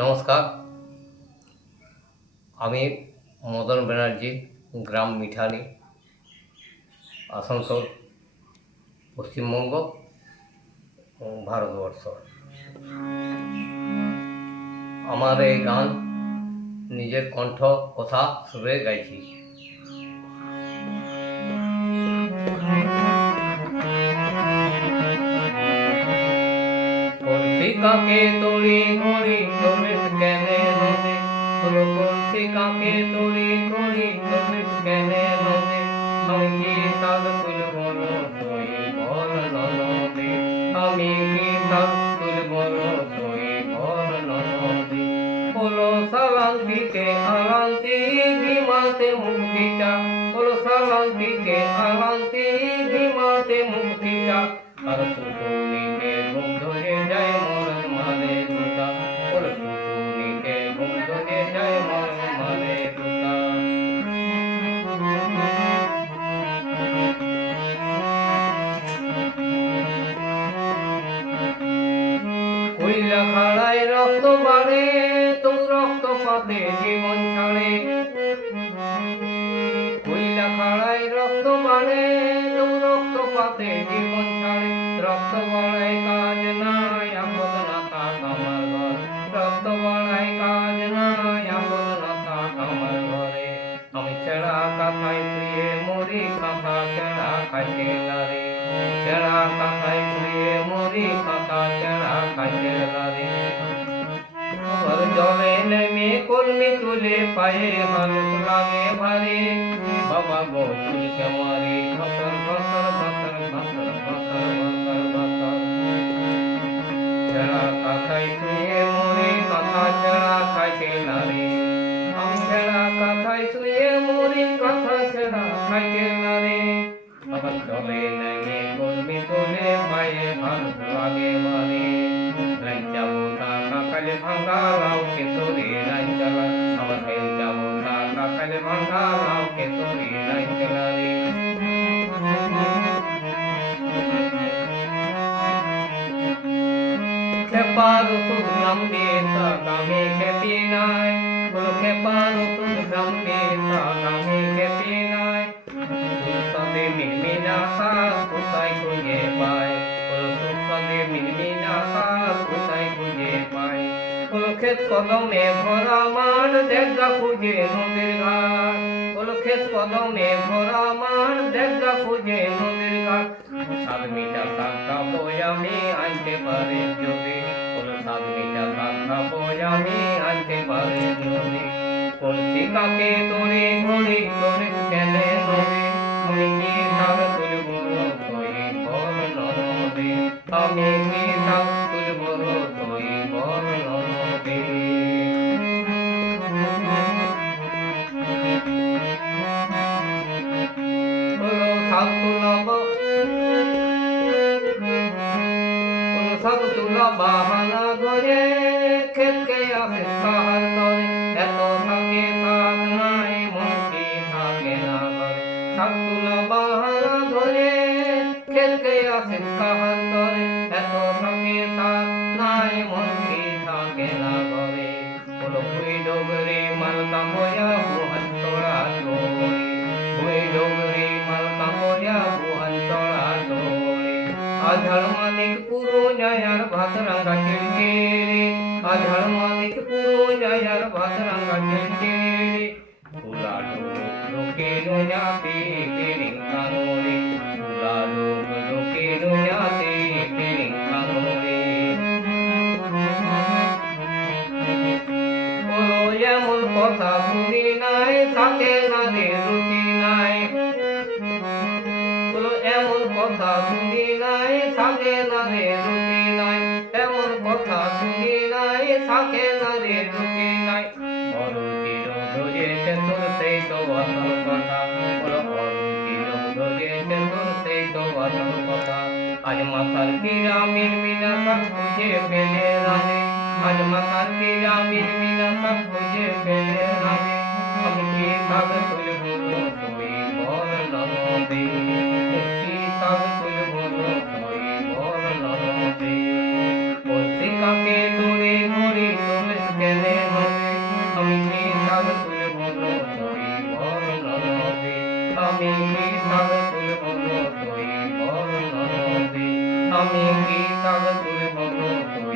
নমস্কার। আমি মদন ব্যানার্জি, গ্রাম মিঠানি, আসানসোল, পশ্চিমবঙ্গ, ভারতবর্ষ। আমার এই গান নিজের কণ্ঠ কথা সুরে গাইছি। কলসিকাকে তড়ি ঘড়ি চল্লিশ কেনে নদী, কলসিকাকে তড়ি ঘড়ি চল্লিশ কেনে নদী, আমি কি সাল তুলব তুই বল নদী, আমি কি সাল তুলব তুই বল নদী। হলো সালান্তিকে আলান্তি ঘিমাতে মুক্তিটা, হলো সালান্তিকে আলান্তি ঘিমাতে মুক্তিটা, আর শুশুনিকে ঘুম ধরে যায় মরণ মারে দুটা, ওর শুশুনিকে ঘুম ধরে যায় মরণ মারে দুটা। কইলা খাড়ায় রক্ত বাড়ে, তো রক্ত পাতে জীবন ছাড়ে, কইলা খাড়ায় রক্ত বাড়ে, তো রক্ত পাতে জীবন ছাড়ে, রক্ত বাড়ায় কাজ নাই আপদ না থাক আমার ঘর, রক্ত বাড়ায় কাজ নাই আপদ না থাক আমার ঘরে, আমি ছেঁড়া কাঁথায় শুয়ে মরি কাঁথা ছেঁড়া খাইতে নারে, ছেঁড়া কাঁথায় শুয়ে মরি কাঁথা ছেঁড়া খাইতে নারে। আবার জলে নেমে কলমি তুলে পায়ে হালুক লাগে ভারে, বাবা গো চুলকে মারি ঘসর ঘসর ঘসর ঘসর ঘসর ঘসর ঘসর। ছেঁড়া কাঁথায় শুয়ে মরি কাঁথা ছেঁড়া খাইতে নারে, আমি ছেঁড়া কাঁথায় শুয়ে মরি কাঁথা ছেঁড়া খাইতে নারে। আবার জলে নেমে কলমি তুলে পায়ে হালুক লাগে ভারে, লাইচা বোতা কাকালে ভাঙ্গা লাউ কেশরী লাইচালা, আবার লাইচা বোতা কাকালে ভাঙ্গা লাউ কেশরী লাইচালা রে। খেপার ওষুধ নামবে সাকামে খেপি নাই, বলো খেপার ওষুধ নামবে সাকামে খেপি নাই, সুস্বাদে মিনমিনা শাক কোথায় খুঁজে পায়, বলো সুস্বাদে মিনমিনা শাক কোথায় খুঁজে পায়। বলো ক্ষেত কদমে ভরা মাঠ দেখা খুঁজে নদীর ঘাট, বলো ক্ষেত কদমে ভরা মাঠ দেখা খুঁজে নদীর ঘাট, সাত মিটা শাক খাবো আমি আনতে পারে যদি, বলো সাত মিটা শাক খাবো আমি আনতে পারে যদি। কলসিকাকে তোরে ঘড়ি চল্লিশ কেনে নদী, আমি কি শাক তুলব তুই বল নদী, আমি কি শাক তুলব তুই বল নদী। বলো শাক তুলব, সব তুলা বাহানা ধরে খেলকে আসে কাহার তরে, এত থাকে শাক নাই মন কি থাকে না ঘরে, শাক তুলা বাহানা ধরে খেলকে আসে কাহার তরে, এত থাকে শাক নাই মন কি থাকে না ঘরে। বলো ভুই ডোগরে মালকা ময়া বুহান ছড়া চোরে, ভুই ডোগরে মালকা ময়া বুহান ছড়া চোরে। আঝাড় মালিক পুরো যায়ার ভাত রাঙ্গা চিড়চিড়ি, আঝাড় মালিক পুরো যায়ার ভাত রাঙ্গা চিড়চিড়ি, ফুলা লোকে দুনিয়াতে পিড়িং কানোরে, ফুলা লোকে দুনিয়াতে পিড়িং কানোরে। বলো এমন কথা শুনি নাই থাকে না রে রুচি নাই, বলো এমন কথা শুনি নাই থাকে না রে রুচি নাই, এমন কথা শুনি নাই থাকে না রে রুচি নাই। অরুচি রোগ ধরেছে তোর সেই তো আসল কথা, বলো অরুচি রোগ ধরেছে তোর সেই তো আসল কথা। আজ মাথার কিরা মিনমিনা সব খুঁজে পেলে রানে, আজ মাথার কিরা মিনমিনা সব খুঁজে পেলে রানে, আমি কি শাক তুলব তুই বল নদী, কি শাক তুলব তুই বল নদী। কলসিকাকে তোরে ঘড়ি চল্লিশ আমি কি শাক তুলব গো তুই বল নদী আমি কি শাক তুলব গো তুই